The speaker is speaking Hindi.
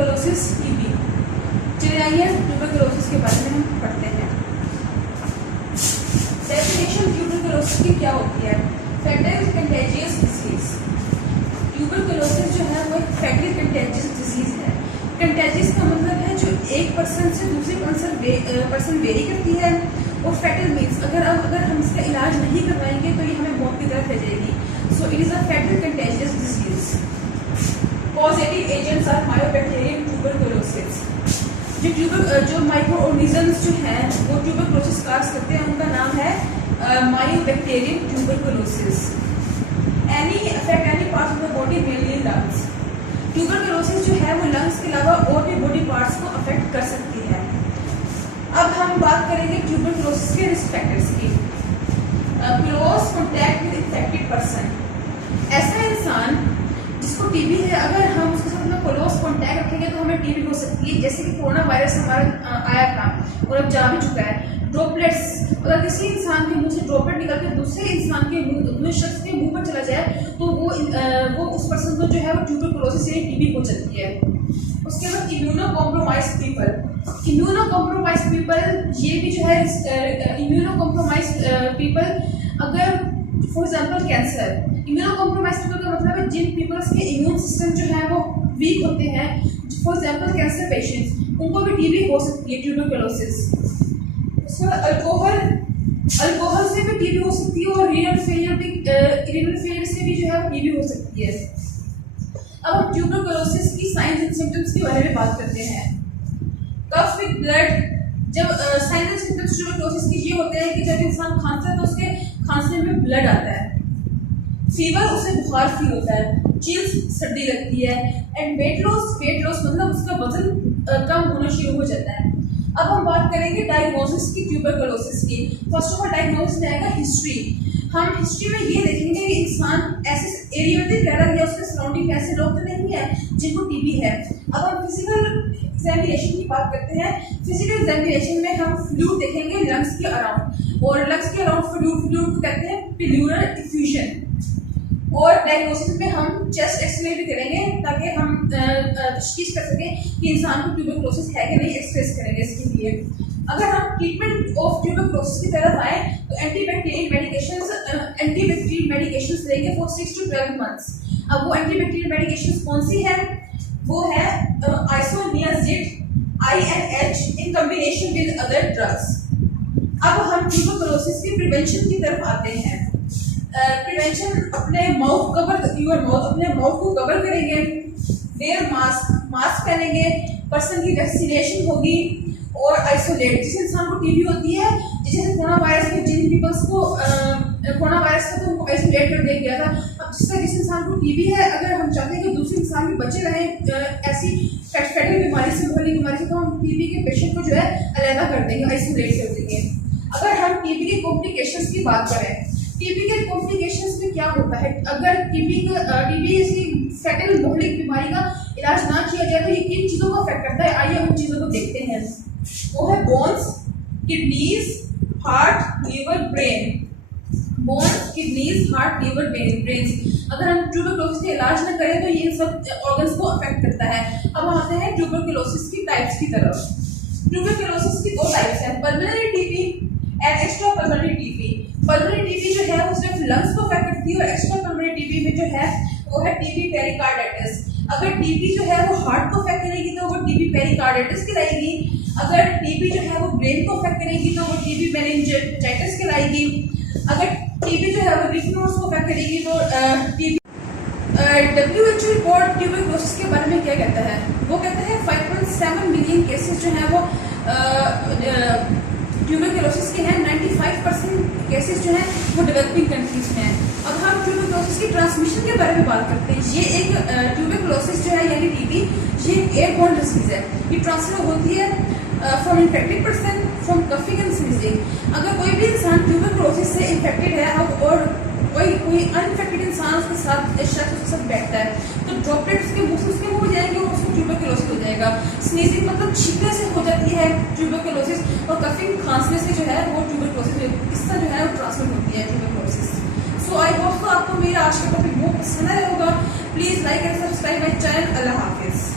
Tuberculosis TB. चलिए आइए ट्यूबरकुलोसिस के बारे में हम पढ़ते हैं। डेफिनेशन ट्यूबरकुलोसिस की क्या होती है? Fatal contagious disease. ट्यूबरकुलोसिस जो है वो एक फैटल कंटेजियस डिजीज है। कंटेजियस का मतलब है जो एक पर्सन से दूसरे पर्सन वेरी करती है, और फैटल मीन्स अगर हम इसका इलाज नहीं करवाएंगे तो ये हमें मौत की तरफ ले जाएगी। So it is a fatal contagious disease. Causative agents are mycobacterium tuberculosis. जो माइक्रो ऑर्गेनिजम्स जो हैं वो ट्यूबरकुलोसिस काज करते हैं, उनका नाम है Mycobacterium tuberculosis. Any affect any part of the body, mainly lungs. Tuberculosis जो है वो लंग्स के अलावा और भी बॉडी पार्ट्स को अफेक्ट कर सकती है। अब हम बात करेंगे ट्यूबरकुलोसिस के रिस्क फैक्टर्स की। Close contact with infected person. ऐसा इंसान जिसको टीबी है, अगर हम उसके साथ में क्लोज कॉन्टैक्ट रखेंगे तो हमें टीबी हो सकती है। जैसे कि कोरोना वायरस हमारा आया था और अब जा भी चुका है। ड्रॉपलेट्स, अगर किसी इंसान के मुंह से ड्रॉपलेट निकल के दूसरे इंसान के मुंह शख्स के मुंह पर चला जाए तो वो उस पर्सन को जो है वो ट्यूबरकुलोसिस यानी टीबी हो सकती है। उसके बाद immuno compromise people. Immuno compromise people, ये भी जो है इम्यूनो कॉम्प्रोमाइज पीपल, अगर for example cancer, immuno compromise people का मतलब है जिन पीपल्स के इम्यून सिस्टम जो है वो वीक होते हैं, फॉर एग्जाम्पल कैंसर पेशेंट्स, उनको भी टीबी हो सकती है ट्यूबरकुलोसिस। उसके बाद अल्कोहल से भी टीबी हो सकती है, और रीनल फेलियर से भी जो है टीबी हो सकती है। अब हम ट्यूबरकुलोसिस की साइंस एंड सिम्टम्स के बारे में बात करते हैं। Cough with blood. जब साइंस एंड सिम्टम्स ट्यूबरकुलोसिस के ये होते हैं कि जब इंसान खांसता है तो उसके खांसने में ब्लड आता है। फीवर, उसे बुखार फील होता है। चिल्स, सर्दी लगती है। एंड वेट लॉस मतलब उसका वजन कम होना शुरू हो जाता है। अब हम बात करेंगे डायग्नोसिस की ट्यूबरकुलोसिस की। फर्स्ट ऑफ ऑल डायग्नोसिस में आएगा हिस्ट्री। हम हिस्ट्री में ये देखेंगे कि इंसान ऐसे एरिया में रह रहा है, उसके सराउंडिंग ऐसे लोग तो नहीं है जिनको टीबी है। अब हम फिजिकल एग्जामिनेशन की बात करते हैं। फिजिकल एग्जामिनेशन में हम फ्लूइड देखेंगे लंग्स के अराउंड, और लंग्स के अराउंड फ्लूइड को कहते हैं प्लूरल डिफ्यूजन। और डायग्नोसिस में हम चेस्ट एक्सरे भी करेंगे ताकि हम तशखीस कर सकें कि इंसान को ट्यूबरकुलोसिस है कि नहीं, एक्सप्रेस करेंगे इसके लिए। अगर हम ट्रीटमेंट ऑफ ट्यूबरकुलोसिस की तरफ आए तो एंटीबैक्टीरियल मेडिकेशंस लेंगे फॉर 6 to 12 मंथ्स। अब वो एंटीबैक्टीरियल मेडिकेशंस कौन सी है? वो है isoniazid, INH, in combination with other drugs. अब हम ट्यूबरकुलोसिस की प्रिवेंशन की तरफ आते हैं। प्रिवेंशन, अपने माउथ को कवर करेंगे, वेयर मास्क पहनेंगे, पर्सन की वैक्सीनेशन होगी, और आइसोलेट। जिस इंसान को टीबी होती है, जैसे कोरोना वायरस में जिन पीपल्स को कोरोना वायरस था तो उनको आइसोलेट कर दिया गया था। अब जिस इंसान को टीबी है, अगर हम चाहते हैं कि दूसरे इंसान भी बचे रहें ऐसी फैटल बीमारी से, भली बीमारी से, तो हम टीबी के पेशेंट को जो है अलहदा कर देंगे, आइसोलेट कर देंगे। अगर हम टीबी के कॉम्प्लिकेशंस की बात करें, टीबी के कॉम्प्लिकेशंस में क्या होता है? अगर टीबी जैसी फैटल मोहलिक बीमारी का इलाज ना किया जाए तो ये किन चीज़ों को अफेक्ट करता है? आइए उन चीज़ों को देखते हैं। वो है bones, kidneys, heart, liver, brain. Bones, kidneys, heart, liver, brain. अगर हम ट्यूबरकुलोसिस का इलाज न करें तो ये सब ऑर्गन्स को अफेक्ट करता है। अब हम आते हैं ट्यूबरकुलोसिस की टाइप्स की तरफ। ट्यूबरकुलोसिस की 2 टाइप्स हैं, pulmonary TB and extra pulmonary TB. Pulmonary TB जो है वो सिर्फ लंग्स को अफेक्ट करती है, और एक्स्ट्रा पल्मोनरी टीबी में जो है वो है टीबी पेरिकार्डाइटिस। अगर टीबी जो है वो हार्ट को अफेक्ट करेगी तो वो टीबी पेरिकार्डाइटिस कहलाएगी। अगर टीबी जो है वो ब्रेन को अफेक्ट करेगी तो वो टीबी मेनिंजाइटिस कहलाएगी। अगर टीबी जो है वो लिम्फ नोड्स को अफेक्ट करेगी तो टीबी। WHO रिपोर्ट ट्यूबरकुलोसिस के बारे में क्या कहता है? वो कहता है 5.7 मिलियन केसेस जो है वो ट्यूबरकुलोसिस के हैं। 95% केसेस जो हैं वो डेवलपिंग कंट्रीज में हैं। अब हम ट्यूबरकुलोसिस की ट्रांसमिशन के बारे में बात करते हैं। ये एक ट्यूबरकुलोसिस जो है यानी टीबी, ये एयरबोर्न डिजीज है। ये ट्रांसफर होती है from infected person, from coughing and sneezing. अगर कोई भी इंसान ट्यूबरकुलोसिस से इन्फेक्टेड है और कोई अनइन्फेक्टेड इंसान उसके साथ बैठता है तो ड्रॉपलेट उसके मुंह से उसके मुंह में जाएंगे और उसको ट्यूबरकुलोसिस हो जाएगा। स्नीजिंग मतलब छींकने से हो जाती है ट्यूबरकुलोसिस, और कफिंग खांसने से जो है वो ट्यूबरकुलोसिस इससे जो है वो ट्रांसमिट होती है ट्यूबरकुलोसिस। सो आई होप तो आपको मेरा आज का टॉपिक बहुत पसंद आया होगा। Please like and subscribe my channel. Allah Hafiz.